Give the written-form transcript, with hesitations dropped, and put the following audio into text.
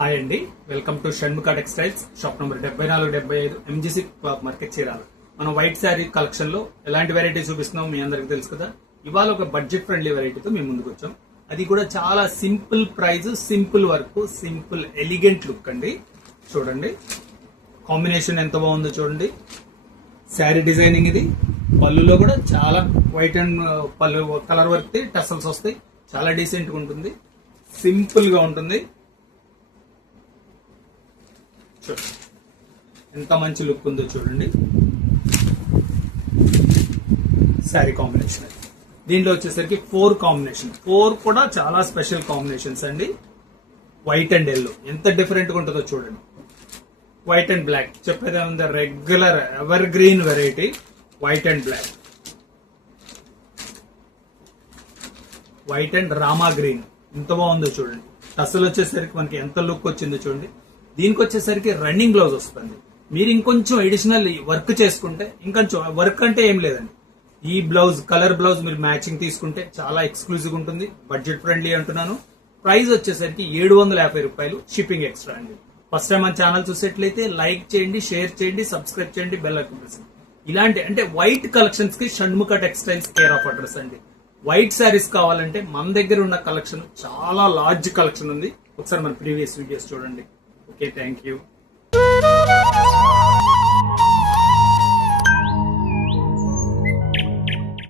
Hi అండి, welcome to Shanmukha textiles, shop number 7475 MGC cloth market Chirala. మనం white sari collection లో ఎలాంటి వెరైటీ చూపిస్తున్నాం మీ అందరికి తెలుసు కదా. ఇవాళ ఒక బడ్జెట్ ఫ్రెండ్లీ వెరైటీతో మేము ముందుకు వచ్చాం. అది కూడా చాలా simple price, simple work, simple elegant look అండి. చూడండి కాంబినేషన్ ఎంత బాగుందో చూడండి. శారీ డిజైనింగ్ ఇది. పళ్ళులో కూడా చాలా వైట్ అండ్ పళ్ళు కలర్ వర్క్, టసల్స్ వస్తాయి. చాలా డీసెంట్ గా ఉంటుంది, సింపుల్ గా ఉంటుంది. ఎంత మంచి లుక్ ఉందో చూడండి. శారీ కాంబినేషన్ దీంట్లో వచ్చేసరికి 4 కాంబినేషన్, 4 కూడా చాలా స్పెషల్ కాంబినేషన్స్ అండి. వైట్ అండ్ ఎల్లో ఎంత డిఫరెంట్ గా ఉంటుందో చూడండి. వైట్ అండ్ బ్లాక్ చెప్పేదే ఉంది, regular evergreen variety. White and black, white and Rama green ఎంత బాగుందో చూడండి. టసల్ వచ్చేసరికి మనకి ఎంత లుక్ వచ్చిందో చూడండి. దీనికి వచ్చేసరికి రన్నింగ్ గ్లౌజ్ వస్తుంది. మీరు ఇంకొంచెం ఎడిషనల్ వర్క్ చేసుకుంటే, ఇంకొంచెం వర్క్ అంటే ఏం లేదండి, ఈ బ్లౌజ్ కలర్ బ్లౌజ్ మీరు మ్యాచింగ్ తీసుకుంటే చాలా ఎక్స్క్లూజివ్ ఉంటుంది. బడ్జెట్ ఫ్రెండ్లీ అంటున్నాను. ప్రైస్ వచ్చేసరికి 750 రూపాయలు, షిప్పింగ్ ఎక్స్ట్రా అండి. ఫస్ట్ టైం మన ఛానల్ చూసేట్లయితే లైక్ చేయండి, షేర్ చేయండి, సబ్స్క్రైబ్ చేయండి, బెల్ ఐకాన్ ప్రెస్ చేయండి. ఇలాంటి అంటే వైట్ కలెక్షన్స్ కి Shanmukha textiles care of address అండి. వైట్ శారీస్ కావాలంటే మన దగ్గర ఉన్న కలెక్షన్ చాలా లార్జ్ కలెక్షన్ ఉంది. ఒకసారి మన ప్రీవియస్ వీడియోస్ చూడండి. Okay, thank you.